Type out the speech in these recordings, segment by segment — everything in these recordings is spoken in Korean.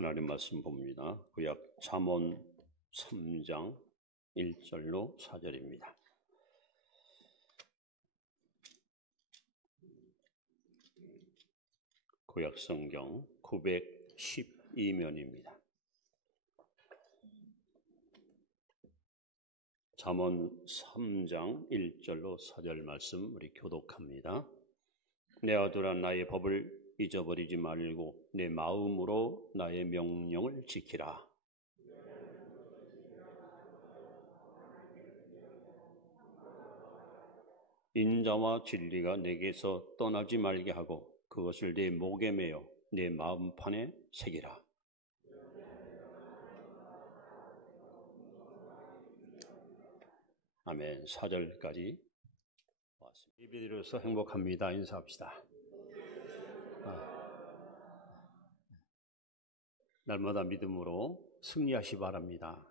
하나님 말씀 봅니다. 구약 잠언 3장 1절로 4절입니다. 구약 성경 912면입니다. 잠언 3장 1절로 4절 말씀 우리 교독합니다. 내 아들아 나의 법을 잊어버리지 말고 내 마음으로 나의 명령을 지키라. 인자와 진리가 내게서 떠나지 말게 하고 그것을 내 목에 매어 내 마음판에 새기라. 아멘. 4절까지 왔습니다. 예배드려서 행복합니다. 인사합시다. 날마다 믿음으로 승리하시 바랍니다.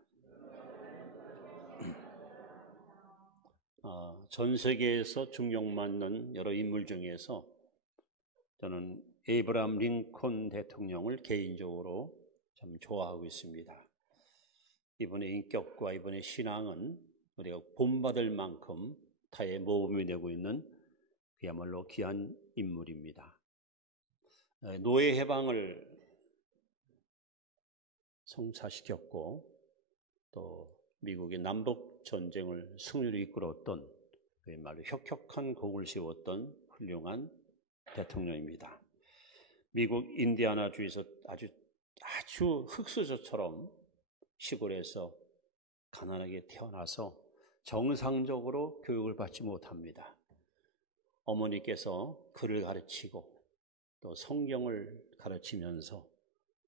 전 세계에서 존경받는 여러 인물 중에서 저는 에이브라함 링컨 대통령을 개인적으로 참 좋아하고 있습니다. 이분의 인격과 이분의 신앙은 우리가 본받을 만큼 타의 모범이 되고 있는 그야말로 귀한 인물입니다. 노예 해방을 성사시켰고 또 미국의 남북 전쟁을 승리로 이끌었던 그야말로 혁혁한 공을 세웠던 훌륭한 대통령입니다. 미국 인디아나주에서 아주 흑수저처럼 시골에서 가난하게 태어나서 정상적으로 교육을 받지 못합니다. 어머니께서 글을 가르치고 또 성경을 가르치면서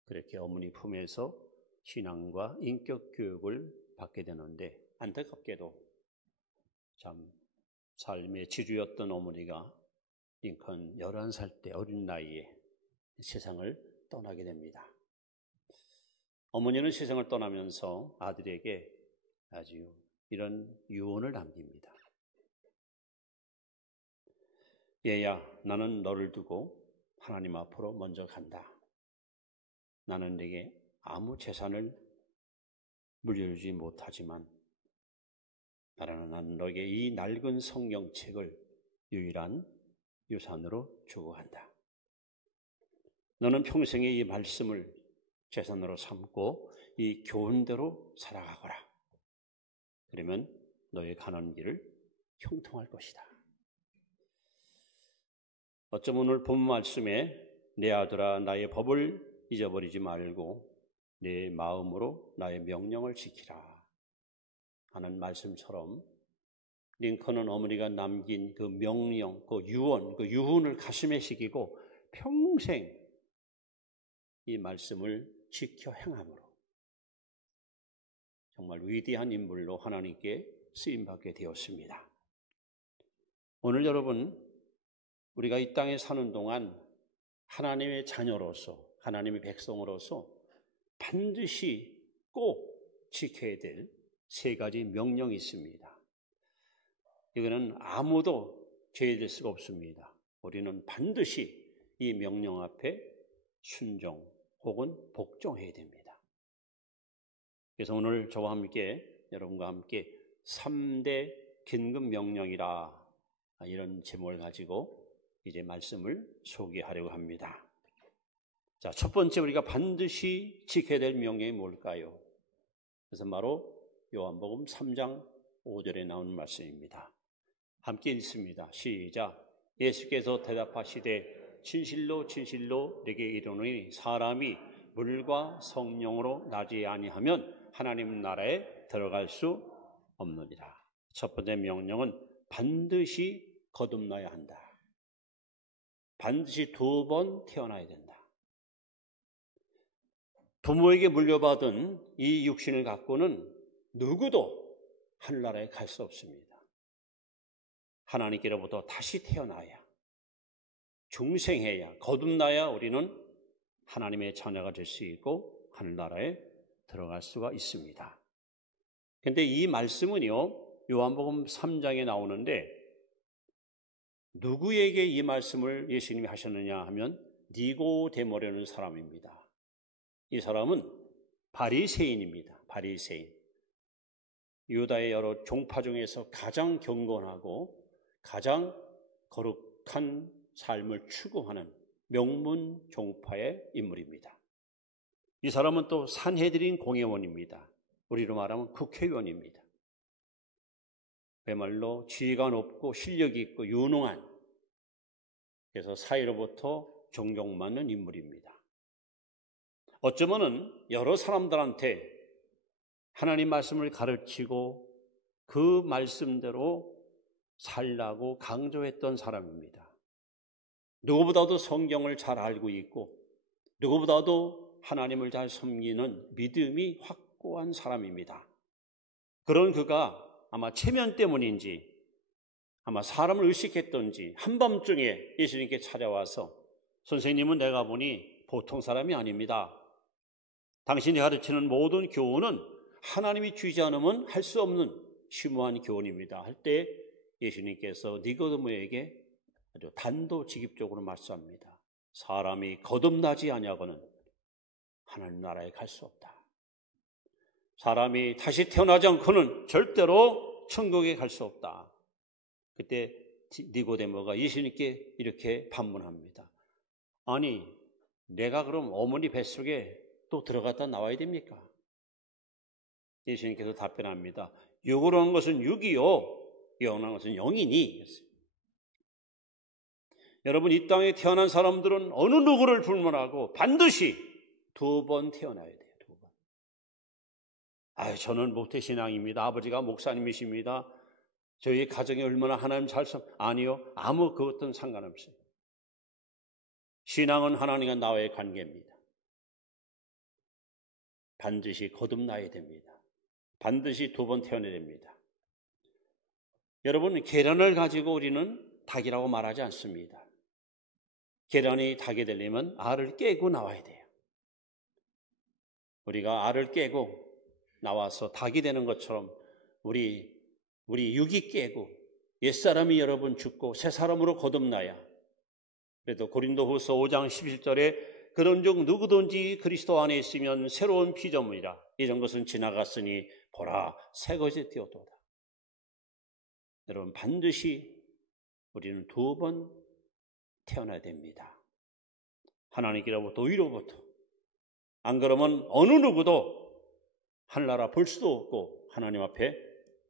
그렇게 어머니 품에서 신앙과 인격 교육을 받게 되는데 안타깝게도 참 삶의 지주였던 어머니가 링컨 11살 때 어린 나이에 세상을 떠나게 됩니다. 어머니는 세상을 떠나면서 아들에게 아주 이런 유언을 남깁니다. 얘야, 나는 너를 두고 하나님 앞으로 먼저 간다. 나는 네게 아무 재산을 물려주지 못하지만 나는 너에게 이 낡은 성경책을 유일한 유산으로 주고 간다. 너는 평생에 이 말씀을 재산으로 삼고 이 교훈대로 살아가거라. 그러면 너의 가는 길을 형통할 것이다. 어쩜 오늘 본 말씀에 내 아들아 나의 법을 잊어버리지 말고 내 마음으로 나의 명령을 지키라 하는 말씀처럼 링컨은 어머니가 남긴 그 명령, 그 유언, 그 유훈을 가슴에 새기고 평생 이 말씀을 지켜 행함으로 정말 위대한 인물로 하나님께 쓰임받게 되었습니다. 오늘 여러분, 우리가 이 땅에 사는 동안 하나님의 자녀로서, 하나님의 백성으로서 반드시 꼭 지켜야 될 3가지 명령이 있습니다. 이거는 아무도 제외될 수가 없습니다. 우리는 반드시 이 명령 앞에 순종 혹은 복종해야 됩니다. 그래서 오늘 저와 함께 여러분과 함께 3대 긴급 명령이라 이런 제목을 가지고 이제 말씀을 소개하려고 합니다. 자, 첫 번째 우리가 반드시 지켜야 될 명령이 뭘까요? 그래서 바로 요한복음 3장 5절에 나오는 말씀입니다. 함께 읽습니다. 시작. 예수께서 대답하시되 진실로 진실로 내게 이르노니 사람이 물과 성령으로 나지 아니하면 하나님 나라에 들어갈 수 없느니라. 첫 번째 명령은 반드시 거듭나야 한다. 반드시 2번 태어나야 된다. 부모에게 물려받은 이 육신을 갖고는 누구도 하늘나라에 갈 수 없습니다. 하나님께로부터 다시 태어나야, 중생해야, 거듭나야 우리는 하나님의 자녀가 될 수 있고 하늘나라에 들어갈 수가 있습니다. 그런데 이 말씀은요, 요한복음 3장에 나오는데 누구에게 이 말씀을 예수님이 하셨느냐 하면 니고데모라는 사람입니다. 이 사람은 바리새인입니다. 바리새인. 유다의 여러 종파 중에서 가장 경건하고 가장 거룩한 삶을 추구하는 명문 종파의 인물입니다. 이 사람은 또 산헤드린 공회원입니다. 우리로 말하면 국회의원입니다. 그야말로 지위가 높고 실력이 있고 유능한, 그래서 사회로부터 존경받는 인물입니다. 어쩌면은 여러 사람들한테 하나님 말씀을 가르치고 그 말씀대로 살라고 강조했던 사람입니다. 누구보다도 성경을 잘 알고 있고 누구보다도 하나님을 잘 섬기는 믿음이 확고한 사람입니다. 그런 그가 아마 체면 때문인지 아마 사람을 의식했던지 한밤중에 예수님께 찾아와서 선생님은 내가 보니 보통 사람이 아닙니다. 당신이 가르치는 모든 교훈은 하나님이 주지 않으면 할 수 없는 심오한 교훈입니다. 할 때 예수님께서 니고데모에게 아주 단도직입적으로 말씀합니다. 사람이 거듭나지 아니하고는 하나님 나라에 갈 수 없다. 사람이 다시 태어나지 않고는 절대로 천국에 갈 수 없다. 그때 니고데모가 예수님께 이렇게 반문합니다. 아니, 내가 그럼 어머니 뱃속에 또 들어갔다 나와야 됩니까? 예수님께서 답변합니다. 육으로 한 것은 육이요, 영원한 것은 영이니. 여러분, 이 땅에 태어난 사람들은 어느 누구를 불문하고 반드시 2번 태어나야 돼요. 2번. 저는 모태신앙입니다. 아버지가 목사님이십니다. 저희 가정이 얼마나 하나님 아니요, 아무 그것은 상관없어요. 신앙은 하나님과 나와의 관계입니다. 반드시 거듭나야 됩니다. 반드시 2번 태어나야 됩니다. 여러분, 계란을 가지고 우리는 닭이라고 말하지 않습니다. 계란이 닭이 되려면 알을 깨고 나와야 돼요. 우리가 알을 깨고 나와서 닭이 되는 것처럼 우리 육이 깨고 옛사람이 여러분 죽고 새 사람으로 거듭나야. 그래도 고린도후서 5장 11절에 그런즉 누구든지 그리스도 안에 있으면 새로운 피조물이라. 이런 것은 지나갔으니 보라 새 것이 되었도다. 여러분, 반드시 우리는 2번 태어나야 됩니다. 하나님께로부터 위로부터. 안 그러면 어느 누구도 하늘나라 볼 수도 없고 하나님 앞에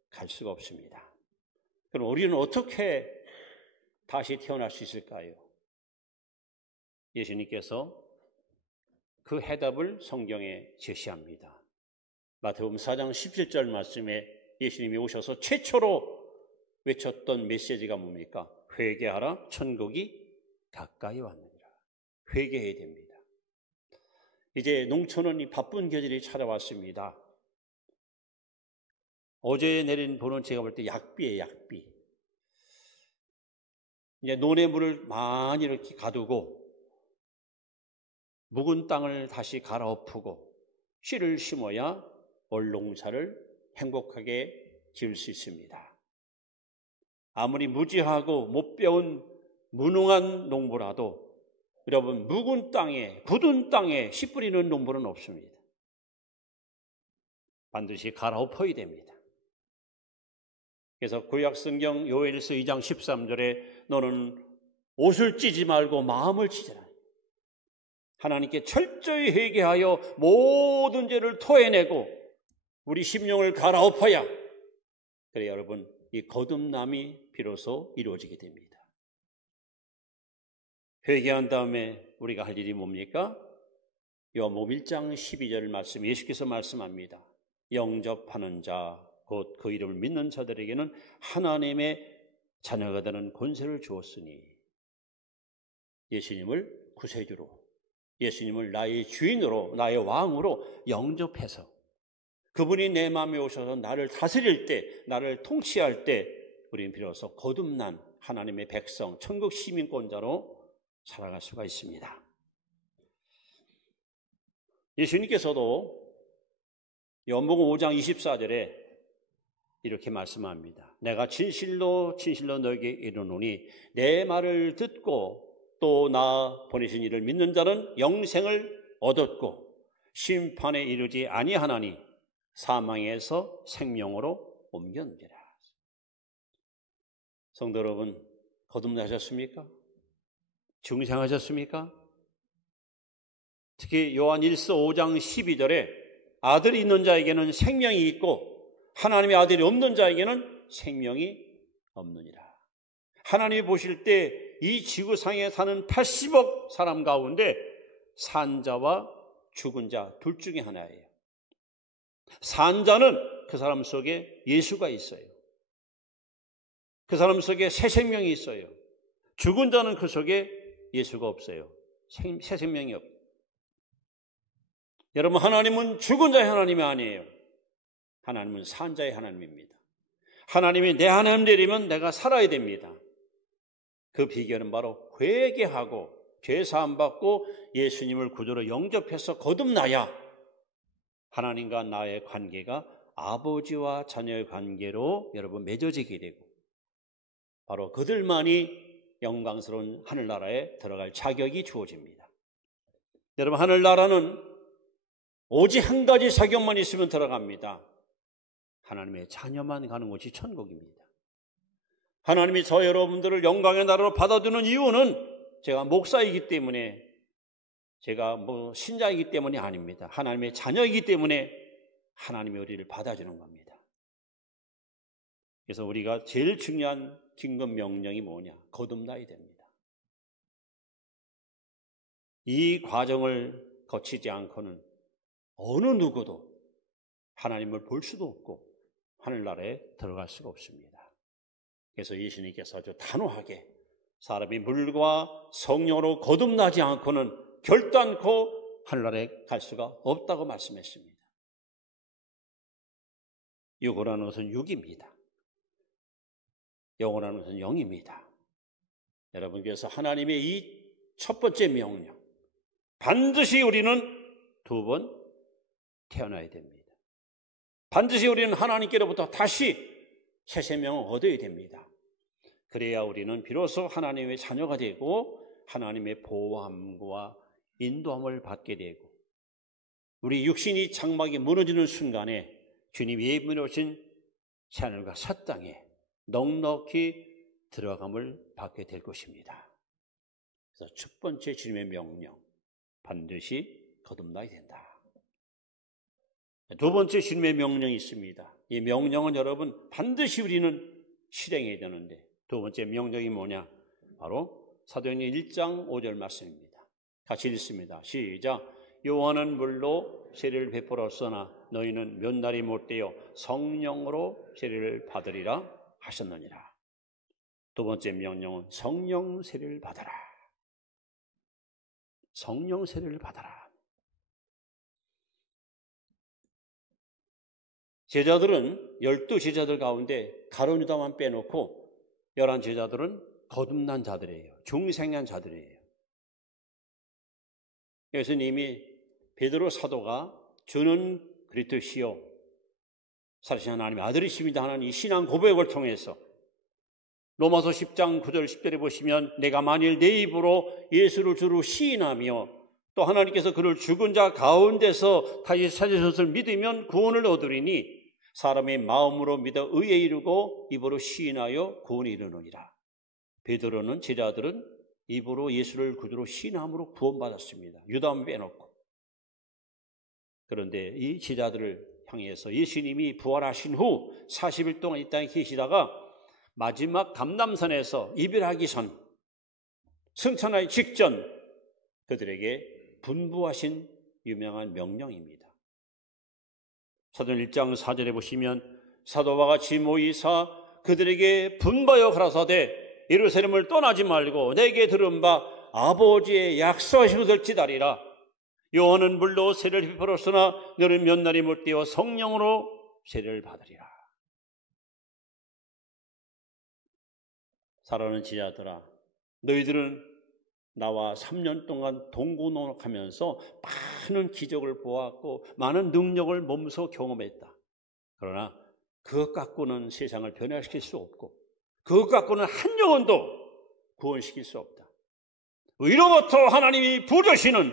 갈 수가 없습니다. 그럼 우리는 어떻게 다시 태어날 수 있을까요? 예수님께서 그 해답을 성경에 제시합니다. 마태복음 4장 17절 말씀에 예수님이 오셔서 최초로 외쳤던 메시지가 뭡니까? 회개하라, 천국이 가까이 왔느니라. 회개해야 됩니다. 이제 농촌은 이 바쁜 계절이 찾아왔습니다. 어제 내린 보는 제가 볼 때 약비예요, 약비. 이제 논에 물을 많이 이렇게 가두고 묵은 땅을 다시 갈아엎고 씨를 심어야 올 농사를 행복하게 지을 수 있습니다. 아무리 무지하고 못 배운 무능한 농부라도 여러분, 묵은 땅에, 굳은 땅에 씨 뿌리는 농부는 없습니다. 반드시 갈아엎어야 됩니다. 그래서 구약성경 요엘서 2장 13절에 너는 옷을 찌지 말고 마음을 찌라. 하나님께 철저히 회개하여 모든 죄를 토해내고 우리 심령을 갈아엎어야, 그래 여러분, 이 거듭남이 비로소 이루어지게 됩니다. 회개한 다음에 우리가 할 일이 뭡니까? 요한복음 1장 12절 말씀, 예수께서 말씀합니다. 영접하는 자, 곧 그 이름을 믿는 자들에게는 하나님의 자녀가 되는 권세를 주었으니, 예수님을 구세주로, 예수님을 나의 주인으로, 나의 왕으로 영접해서 그분이 내 마음에 오셔서 나를 다스릴 때, 나를 통치할 때 우리는 비로소 거듭난 하나님의 백성, 천국 시민권자로 살아갈 수가 있습니다. 예수님께서도 요한복음 5장 24절에 이렇게 말씀합니다. 내가 진실로 진실로 너에게 이르노니 내 말을 듣고 또 나 보내신 이를 믿는 자는 영생을 얻었고 심판에 이르지 아니하나니 사망에서 생명으로 옮겼느니라. 성도 여러분, 거듭나셨습니까? 중생하셨습니까? 특히 요한 1서 5장 12절에 아들이 있는 자에게는 생명이 있고 하나님의 아들이 없는 자에게는 생명이 없느니라. 하나님이 보실 때 이 지구상에 사는 80억 사람 가운데 산 자와 죽은 자 둘 중에 하나예요. 산 자는 그 사람 속에 예수가 있어요. 그 사람 속에 새 생명이 있어요. 죽은 자는 그 속에 예수가 없어요. 새 생명이 없어요. 여러분, 하나님은 죽은 자의 하나님이 아니에요. 하나님은 산 자의 하나님입니다. 하나님이 내 하나님 되려면 내가 살아야 됩니다. 그 비결은 바로 회개하고 죄사함 받고 예수님을 구주로 영접해서 거듭나야 하나님과 나의 관계가 아버지와 자녀의 관계로 여러분 맺어지게 되고 바로 그들만이 영광스러운 하늘나라에 들어갈 자격이 주어집니다. 여러분, 하늘나라는 오직 한 가지 자격만 있으면 들어갑니다. 하나님의 자녀만 가는 곳이 천국입니다. 하나님이 저 여러분들을 영광의 나라로 받아주는 이유는 제가 목사이기 때문에, 제가 신자이기 때문이 아닙니다. 하나님의 자녀이기 때문에 하나님이 우리를 받아주는 겁니다. 그래서 우리가 제일 중요한 긴급 명령이 뭐냐? 거듭나야 됩니다. 이 과정을 거치지 않고는 어느 누구도 하나님을 볼 수도 없고 하늘나라에 들어갈 수가 없습니다. 그래서 예수님께서 아주 단호하게 사람이 물과 성령으로 거듭나지 않고는 결단코 하늘나라에 갈 수가 없다고 말씀했습니다. 육이라는 것은 육입니다. 영이라는 것은 영입니다. 여러분께서 하나님의 이 첫 번째 명령, 반드시 우리는 두 번 태어나야 됩니다. 반드시 우리는 하나님께로부터 다시 새 생명을 얻어야 됩니다. 그래야 우리는 비로소 하나님의 자녀가 되고 하나님의 보호함과 인도함을 받게 되고 우리 육신이 장막이 무너지는 순간에 주님 예비해 오신 새하늘과 새 땅에 넉넉히 들어감을 받게 될 것입니다. 그래서 첫 번째 주님의 명령, 반드시 거듭나야 된다. 두 번째 주님의 명령이 있습니다. 이 명령은 여러분 반드시 우리는 실행해야 되는데 두 번째 명령이 뭐냐? 바로 사도행전 1장 5절 말씀입니다. 같이 읽습니다. 시작. 요한은 물로 세례를 베풀었으나 너희는 몇 날이 못되어 성령으로 세례를 받으리라 하셨느니라. 두 번째 명령은 성령 세례를 받아라. 성령 세례를 받아라. 제자들은 12제자들 가운데 가룟 유다만 빼놓고 11제자들은 거듭난 자들이에요. 중생한 자들이에요. 예수님이 베드로 사도가 주는 그리스도시요 살아계신 하나님의 아들이십니다 하는 이 신앙 고백을 통해서 로마서 10장 9절 10절에 보시면 내가 만일 내 입으로 예수를 주로 시인하며 또 하나님께서 그를 죽은 자 가운데서 다시 살리셨을 믿으면 구원을 얻으리니 사람의 마음으로 믿어 의에 이르고 입으로 시인하여 구원에 이르느니라. 베드로는 제자들은 입으로 예수를 구주로 시인함으로 구원받았습니다. 유다만 빼놓고. 그런데 이 제자들을 향해서 예수님이 부활하신 후 40일 동안 이 땅에 계시다가 마지막 감람산에서 이별하기 전 승천하기 직전 그들에게 분부하신 유명한 명령입니다. 사도행전 1장 4절에 보시면 사도와 같이 모이사 그들에게 분부하여 가라사대 예루살렘을 떠나지 말고 내게 들은 바 아버지의 약속하신 것을 기다리라. 요한은 물로 세례를 베풀었으나 너는 몇 날이 못되어 성령으로 세례를 받으리라. 사랑하는 지자들아, 너희들은 나와 3년 동안 동고동락하면서 많은 기적을 보았고 많은 능력을 몸소 경험했다. 그러나 그것 갖고는 세상을 변화시킬 수 없고 그것 갖고는 한 영혼도 구원시킬 수 없다. 위로부터 하나님이 부르시는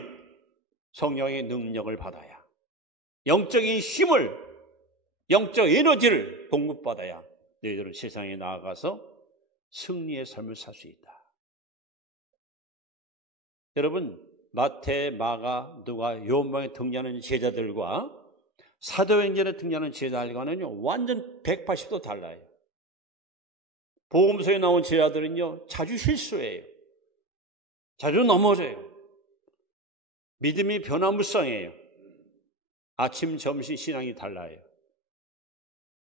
성령의 능력을 받아야, 영적인 힘을, 영적 에너지를 공급받아야 너희들은 세상에 나아가서 승리의 삶을 살 수 있다. 여러분, 마태, 마가, 누가, 요한복음에 등장하는 제자들과 사도행전에 등장하는 제자들과는요 완전 180도 달라요. 복음서에 나온 제자들은요 자주 실수해요. 자주 넘어져요. 믿음이 변화무쌍해요. 아침, 점심 신앙이 달라요.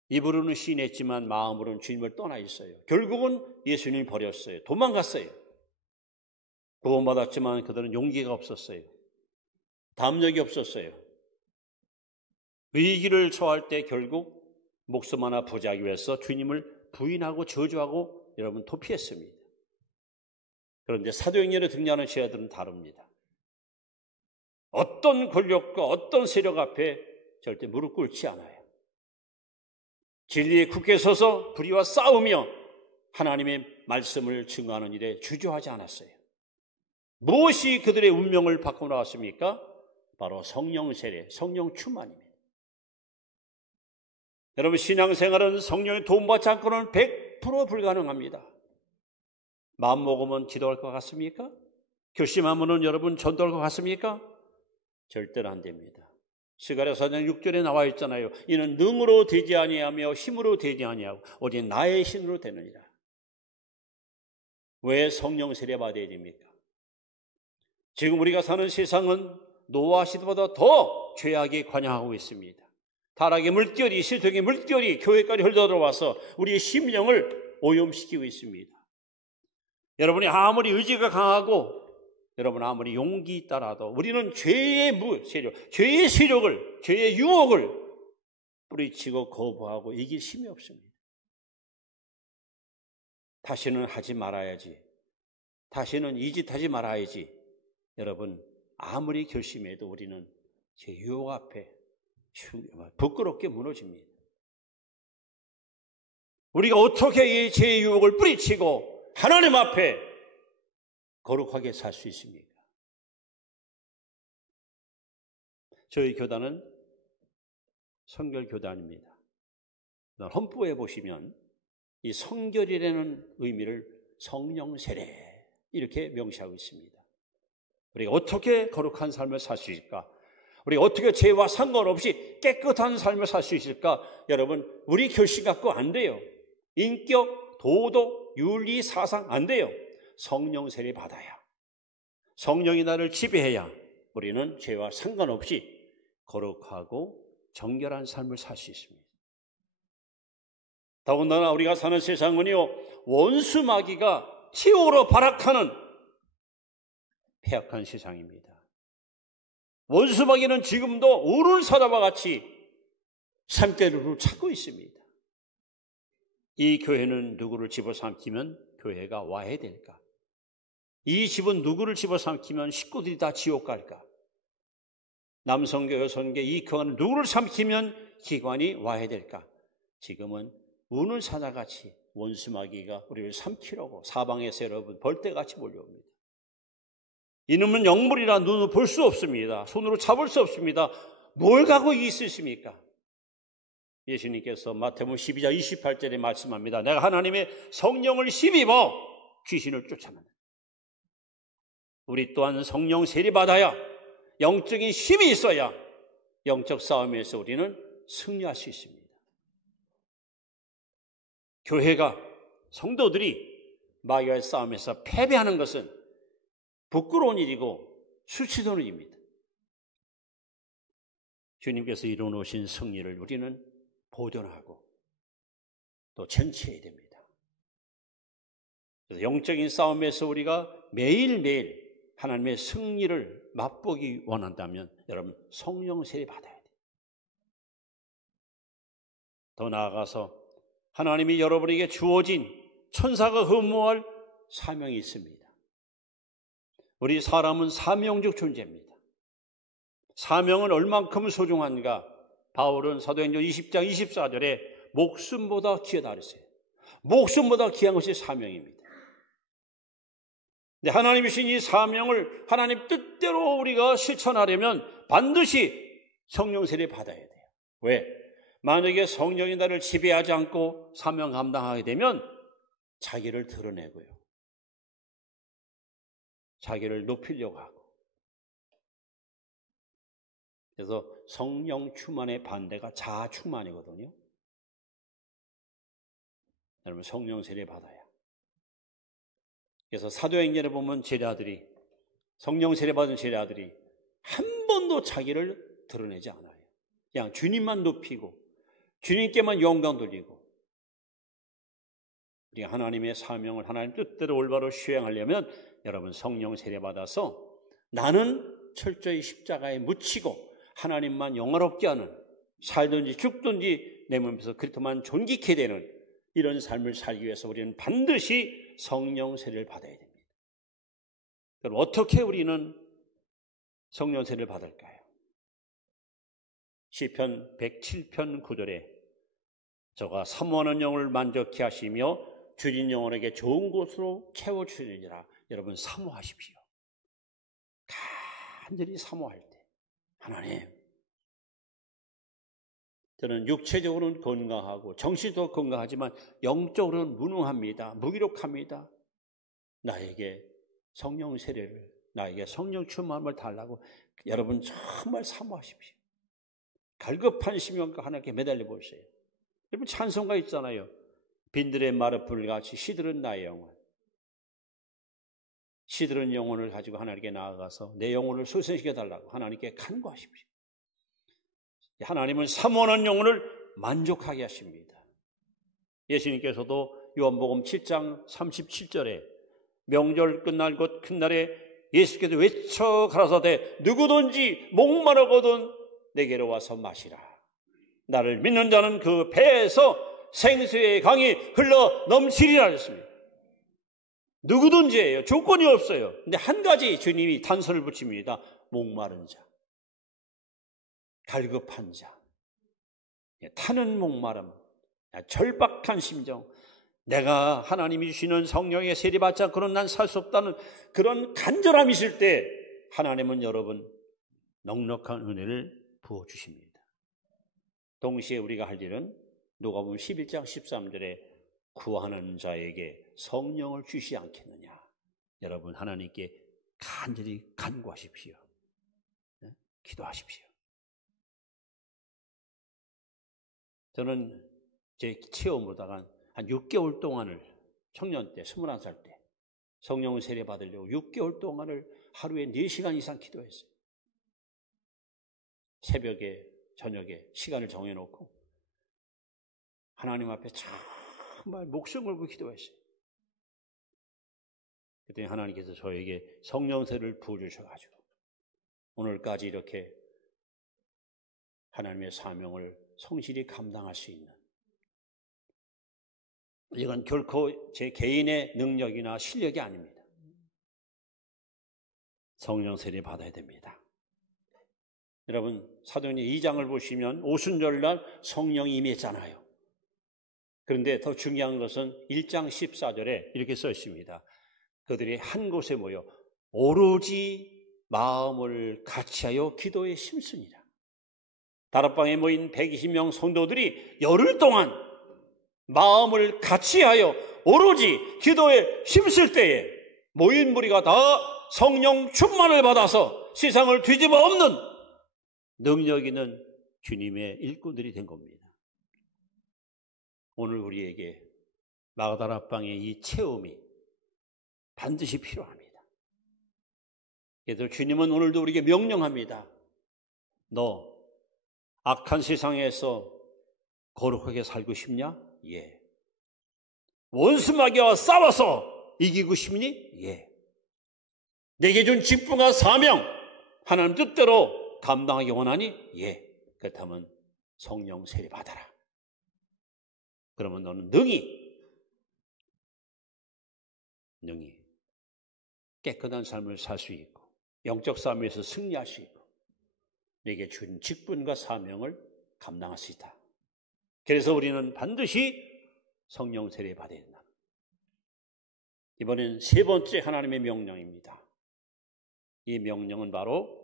입으로는 시인했지만 마음으로는 주님을 떠나 있어요. 결국은 예수님을 버렸어요. 도망갔어요. 구원받았지만 그들은 용기가 없었어요. 담력이 없었어요. 위기를 처할 때 결국 목숨 하나 부지하기 위해서 주님을 부인하고 저주하고 여러분 도피했습니다. 그런데 사도행전에 등장하는 제자들은 다릅니다. 어떤 권력과 어떤 세력 앞에 절대 무릎 꿇지 않아요. 진리에 굳게 서서 불의와 싸우며 하나님의 말씀을 증거하는 일에 주저하지 않았어요. 무엇이 그들의 운명을 바꾸어 나왔습니까? 바로 성령 세례, 성령 충만입니다. 여러분, 신앙생활은 성령의 도움받지 않고는 100% 불가능합니다. 마음 먹으면 기도할 것 같습니까? 결심하면 여러분 전도할 것 같습니까? 절대로 안 됩니다. 스가랴 4장 6절에 나와 있잖아요. 이는 능으로 되지 아니하며 힘으로 되지 아니하고 오직 나의 힘으로 되느니라. 왜 성령 세례 받아야 됩니까? 지금 우리가 사는 세상은 노아 시대보다 더 죄악에 관여하고 있습니다. 타락의 물결이, 실족의 물결이 교회까지 흘러들어와서 우리의 심령을 오염시키고 있습니다. 여러분이 아무리 의지가 강하고 여러분 아무리 용기 있다라도 우리는 죄의 세력, 죄의 세력을, 죄의 유혹을 뿌리치고 거부하고 이길 힘이 없습니다. 다시는 하지 말아야지. 다시는 이 짓 하지 말아야지. 여러분 아무리 결심해도 우리는 제 유혹 앞에 부끄럽게 무너집니다. 우리가 어떻게 이 죄의 유혹을 뿌리치고 하나님 앞에 거룩하게 살 수 있습니까? 저희 교단은 성결교단입니다. 헌법에 보시면 이 성결이라는 의미를 성령 세례 이렇게 명시하고 있습니다. 우리가 어떻게 거룩한 삶을 살 수 있을까? 우리가 어떻게 죄와 상관없이 깨끗한 삶을 살 수 있을까? 여러분, 우리 결심 갖고 안 돼요. 인격, 도덕, 윤리, 사상 안 돼요. 성령 세례 받아야, 성령이 나를 지배해야 우리는 죄와 상관없이 거룩하고 정결한 삶을 살 수 있습니다. 더군다나 우리가 사는 세상은요, 원수 마귀가 치욕으로 발악하는 폐악한 세상입니다. 원수 마귀는 지금도 우는 사자와 같이 산대를 찾고 있습니다. 이 교회는 누구를 집어삼키면 교회가 와야 될까? 이 집은 누구를 집어삼키면 식구들이 다 지옥 갈까? 남성교, 여성교, 이 교회는 누구를 삼키면 기관이 와야 될까? 지금은 우는 사자같이 원수마귀가 우리를 삼키려고 사방에서 여러분 벌떼같이 몰려옵니다. 이놈은 영물이라 눈으로 볼 수 없습니다. 손으로 잡을 수 없습니다. 뭘 갖고 이길 수 있습니까? 예수님께서 마태복음 12장 28절에 말씀합니다. 내가 하나님의 성령을 힘입어 귀신을 쫓아낸다. 우리 또한 성령 세례받아야, 영적인 힘이 있어야 영적 싸움에서 우리는 승리할 수 있습니다. 교회가, 성도들이 마귀와의 싸움에서 패배하는 것은 부끄러운 일이고 수치스러운 일입니다. 주님께서 이루어놓으신 승리를 우리는 보존하고 또 쟁취해야 됩니다. 그래서 영적인 싸움에서 우리가 매일매일 하나님의 승리를 맛보기 원한다면 여러분 성령 세례 받아야 돼요. 더 나아가서 하나님이 여러분에게 주어진 천사가 근무할 사명이 있습니다. 우리 사람은 사명적 존재입니다. 사명은 얼만큼 소중한가? 바울은 사도행전 20장 24절에 목숨보다 귀하다 그랬어요. 목숨보다 귀한 것이 사명입니다. 근데 하나님이 주신 이 사명을 하나님 뜻대로 우리가 실천하려면 반드시 성령 세례 받아야 돼요. 왜? 만약에 성령이 나를 지배하지 않고 사명 감당하게 되면 자기를 드러내고요. 자기를 높이려고 하고. 그래서 성령 충만의 반대가 자아 충만이거든요. 여러분 성령 세례 받아야. 그래서 사도행전에 보면 제자들이 성령 세례 받은 제자들이 한 번도 자기를 드러내지 않아요. 그냥 주님만 높이고 주님께만 영광 돌리고. 우리가 하나님의 사명을 하나님 뜻대로 올바로 수행하려면 여러분 성령 세례 받아서 나는 철저히 십자가에 묻히고 하나님만 영화롭게 하는, 살든지 죽든지 내 몸에서 그리스도만 존귀케 되는 이런 삶을 살기 위해서 우리는 반드시 성령 세례를 받아야 됩니다. 그럼 어떻게 우리는 성령 세례를 받을까요? 시편 107편 9절에 저가 사모하는 영혼을 만족케 하시며 주린 영혼에게 좋은 곳으로 채워주시느니라. 여러분 사모하십시오. 간절히 사모할 때 하나님, 저는 육체적으로는 건강하고 정신도 건강하지만 영적으로는 무능합니다. 무기력합니다. 나에게 성령 세례를, 나에게 성령 충만함을 달라고 여러분 정말 사모하십시오. 갈급한 심령과 하나님께 매달려 보세요. 여러분 찬송가 있잖아요. 빈들의 마르풀 같이 시들은 나의 영혼. 시들은 영혼을 가지고 하나님께 나아가서 내 영혼을 소생시켜 달라고 하나님께 간구하십시오. 하나님은 사모하는 영혼을 만족하게 하십니다. 예수님께서도 요한복음 7장 37절에 명절 끝날 곧 큰 날에 예수께서 외쳐 가라사대 누구든지 목마르거든 내게로 와서 마시라. 나를 믿는 자는 그 배에서 생수의 강이 흘러 넘치리라 했습니다. 누구든지예요. 조건이 없어요. 근데 한 가지 주님이 단서를 붙입니다. 목마른 자, 갈급한 자, 타는 목마름, 절박한 심정, 내가 하나님이 주시는 성령의 세례받지 않고는 난 살 수 없다는 그런 간절함이 있을 때 하나님은 여러분 넉넉한 은혜를 부어주십니다. 동시에 우리가 할 일은 누가복음 11장 13절에 구하는 자에게 성령을 주시지 않겠느냐. 여러분 하나님께 간절히 간구하십시오. 기도하십시오. 저는 제 체험으로다가 한 6개월 동안을 청년 때 21살 때 성령 세례 받으려고 6개월 동안을 하루에 4시간 이상 기도했어요. 새벽에 저녁에 시간을 정해놓고 하나님 앞에 정말 목숨 걸고 기도했어요. 그랬더니 하나님께서 저에게 성령 세례를 부어주셔가지고 오늘까지 이렇게 하나님의 사명을 성실히 감당할 수 있는, 이건 결코 제 개인의 능력이나 실력이 아닙니다. 성령 세례 받아야 됩니다. 여러분 사도행전 2장을 보시면 오순절날 성령이 임했잖아요. 그런데 더 중요한 것은 1장 14절에 이렇게 써 있습니다. 그들이 한 곳에 모여 오로지 마음을 같이하여 기도에 힘쓰니라. 다락방에 모인 120명 성도들이 열흘 동안 마음을 같이하여 오로지 기도에 힘쓸 때에 모인 무리가 다 성령 충만을 받아서 세상을 뒤집어 엎는 능력 있는 주님의 일꾼들이 된 겁니다. 오늘 우리에게 마가다락방의 이 체험이 반드시 필요합니다. 그래서 주님은 오늘도 우리에게 명령합니다. 너 악한 세상에서 거룩하게 살고 싶냐? 예. 원수마귀와 싸워서 이기고 싶니? 예. 내게 준 직분과 사명 하나님 뜻대로 감당하기 원하니? 예. 그렇다면 성령 세례 받아라. 그러면 너는 능히 깨끗한 삶을 살 수 있고 영적 삶에서 승리할 수 있고 내게 준 직분과 사명을 감당할 수 있다. 그래서 우리는 반드시 성령 세례 받아야 된다. 이번엔 세 번째 하나님의 명령입니다. 이 명령은 바로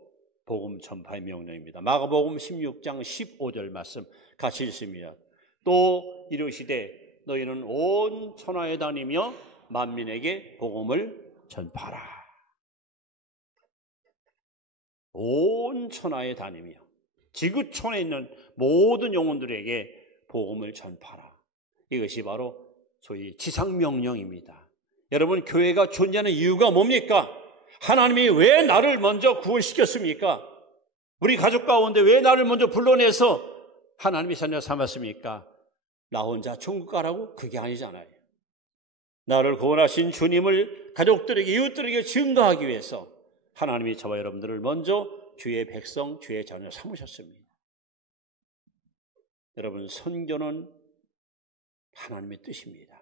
복음 전파의 명령입니다. 마가복음 16장 15절 말씀 같이 읽습니다. 또 이르시되 너희는 온 천하에 다니며 만민에게 복음을 전파하라. 온 천하에 다니며 지구촌에 있는 모든 영혼들에게 복음을 전파하라. 이것이 바로 소위 지상명령입니다. 여러분, 교회가 존재하는 이유가 뭡니까? 하나님이 왜 나를 먼저 구원시켰습니까? 우리 가족 가운데 왜 나를 먼저 불러내서 하나님의 자녀 삼았습니까? 나 혼자 천국 가라고? 그게 아니잖아요. 나를 구원하신 주님을 가족들에게, 이웃들에게 증거하기 위해서 하나님이 저와 여러분들을 먼저 주의 백성, 주의 자녀 삼으셨습니다. 여러분, 선교는 하나님의 뜻입니다.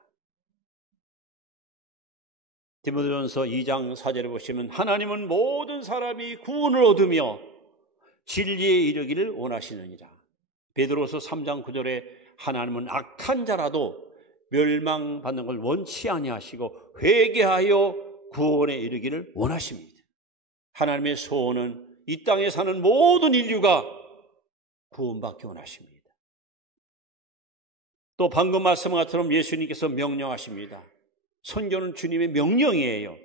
디모데전서 2장 4절에 보시면 하나님은 모든 사람이 구원을 얻으며 진리에 이르기를 원하시느니라. 베드로서 3장 9절에 하나님은 악한 자라도 멸망받는 걸 원치 아니하시고 회개하여 구원에 이르기를 원하십니다. 하나님의 소원은 이 땅에 사는 모든 인류가 구원받기 원하십니다. 또 방금 말씀한 것처럼 예수님께서 명령하십니다. 선교는 주님의 명령이에요.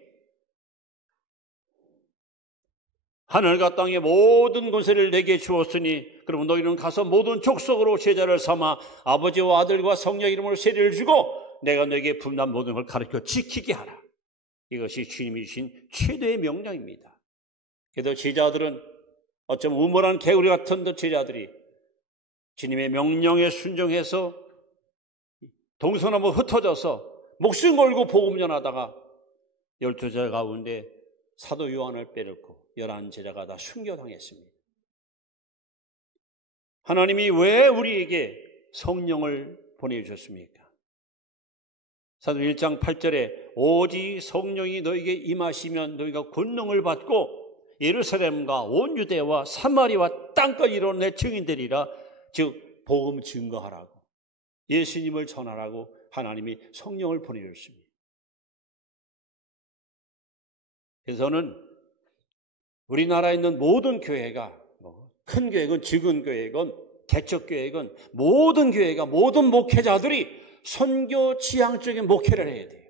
하늘과 땅의 모든 권세를 내게 주었으니 그러면 너희는 가서 모든 족속으로 제자를 삼아 아버지와 아들과 성령 이름으로 세례를 주고 내가 너에게 분난 모든 걸 가르쳐 지키게 하라. 이것이 주님이 주신 최대의 명령입니다. 그래도 제자들은 어쩜 우물한 개구리 같은 제자들이 주님의 명령에 순종해서 동서남북 흩어져서 목숨 걸고 복음 전하다가 12제자 가운데 사도 요한을 빼놓고 11제자가 다 순교당했습니다. 하나님이 왜 우리에게 성령을 보내주셨습니까? 사도 1장 8절에 오직 성령이 너에게 임하시면 너희가 권능을 받고 예루살렘과 온 유대와 사마리아와 땅까지 이르는 내 증인되리라. 즉 복음 증거하라고, 예수님을 전하라고 하나님이 성령을 보내주셨습니다. 그래서 저는 우리나라에 있는 모든 교회가 큰 교회건 작은 교회건 개척교회건 모든 교회가, 모든 목회자들이 선교 지향적인 목회를 해야 돼요.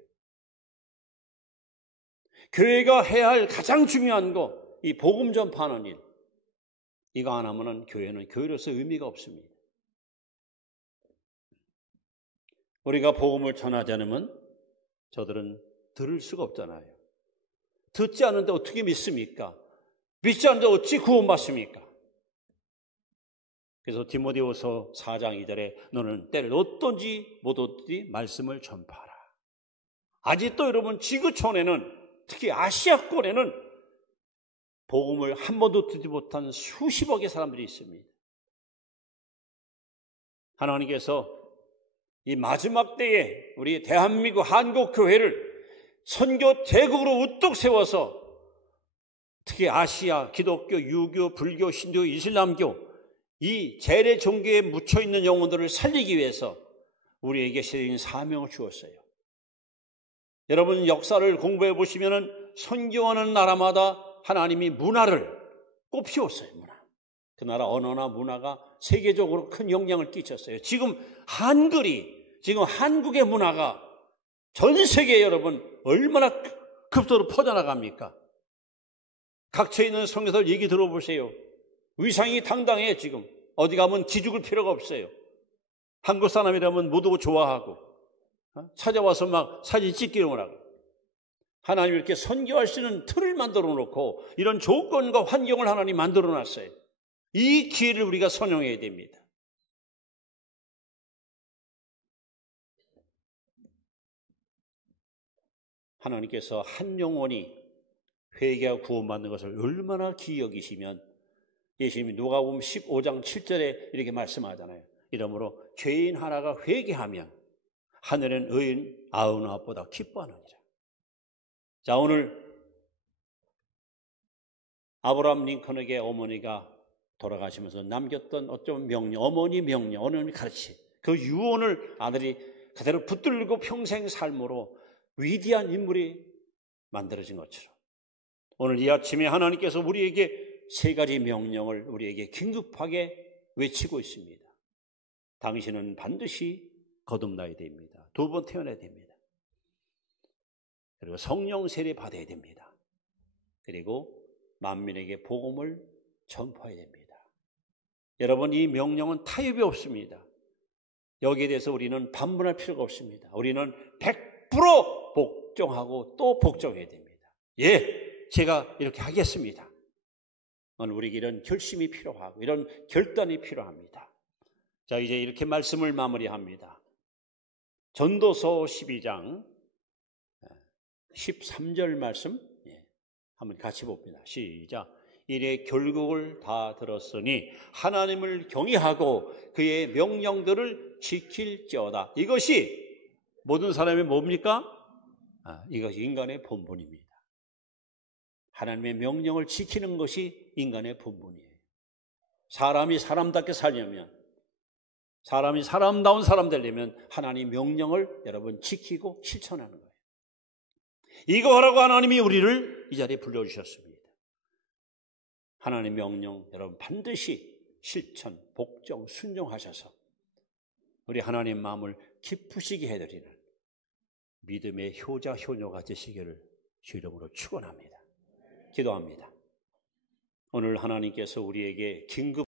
교회가 해야 할 가장 중요한 거, 이 복음 전파하는 일. 이거 안 하면은 교회는 교회로서 의미가 없습니다. 우리가 복음을 전하지 않으면 저들은 들을 수가 없잖아요. 듣지 않는데 어떻게 믿습니까? 믿지 않는데 어찌 구원받습니까? 그래서 디모데후서 4장 2절에 너는 때를 얻든지 못 얻든지 말씀을 전파하라. 아직도 여러분 지구촌에는, 특히 아시아권에는 복음을 한 번도 듣지 못한 수십억의 사람들이 있습니다. 하나님께서 이 마지막 때에 우리 대한민국 한국 교회를 선교 대국으로 우뚝 세워서 특히 아시아, 기독교, 유교, 불교, 신도, 이슬람교 이 재래 종교에 묻혀있는 영혼들을 살리기 위해서 우리에게 세린 사명을 주었어요. 여러분 역사를 공부해 보시면 선교하는 나라마다 하나님이 문화를 꽃피웠어요. 그 나라 언어나 문화가 세계적으로 큰 영향을 끼쳤어요. 지금 한국의 문화가 전 세계에 여러분 얼마나 급속도로 퍼져나갑니까? 각처에 있는 성교사들 얘기 들어보세요. 위상이 당당해. 지금 어디 가면 기죽을 필요가 없어요. 한국 사람이라면 모두 좋아하고 찾아와서 막 사진 찍기를 원하고, 하나님이 이렇게 선교할 수 있는 틀을 만들어 놓고 이런 조건과 환경을 하나님 만들어 놨어요. 이 기회를 우리가 선용해야 됩니다. 하나님께서 한 영혼이 회개하고 구원받는 것을 얼마나 귀히 여기시면 예수님이 누가복음 15장 7절에 이렇게 말씀하잖아요. 이러므로 죄인 하나가 회개하면 하늘엔 의인 99보다 기뻐하느니라. 자, 오늘 아브라함 링컨에게 어머니가 돌아가시면서 남겼던 어쩌면 명령, 어머니 가르치 그 유언을 아들이 그대로 붙들고 평생 삶으로 위대한 인물이 만들어진 것처럼 오늘 이 아침에 하나님께서 우리에게 세 가지 명령을 우리에게 긴급하게 외치고 있습니다. 당신은 반드시 거듭나야 됩니다. 두 번 태어나야 됩니다. 그리고 성령 세례 받아야 됩니다. 그리고 만민에게 복음을 전파해야 됩니다. 여러분, 이 명령은 타협이 없습니다. 여기에 대해서 우리는 반문할 필요가 없습니다. 우리는 100% 복종하고 또 복종해야 됩니다. 예, 제가 이렇게 하겠습니다. 오늘 우리에게 이런 결심이 필요하고 이런 결단이 필요합니다. 자, 이제 이렇게 말씀을 마무리합니다. 전도서 12장 13절 말씀 한번 같이 봅니다. 시작. 이래 결국을 다 들었으니 하나님을 경외하고 그의 명령들을 지킬지어다. 이것이 모든 사람의 뭡니까? 이것이 인간의 본분입니다. 하나님의 명령을 지키는 것이 인간의 본분이에요. 사람이 사람답게 살려면, 사람이 사람다운 사람 되려면 하나님의 명령을 여러분 지키고 실천하는 거예요. 이거 하라고 하나님이 우리를 이 자리에 불러주셨습니다. 하나님의 명령 여러분 반드시 실천, 복종, 순종하셔서 우리 하나님 마음을 기쁘시게 해드리는 믿음의 효자, 효녀가 되시기를 주 이름으로 축원합니다. 기도합니다. 오늘 하나님께서 우리에게 긴급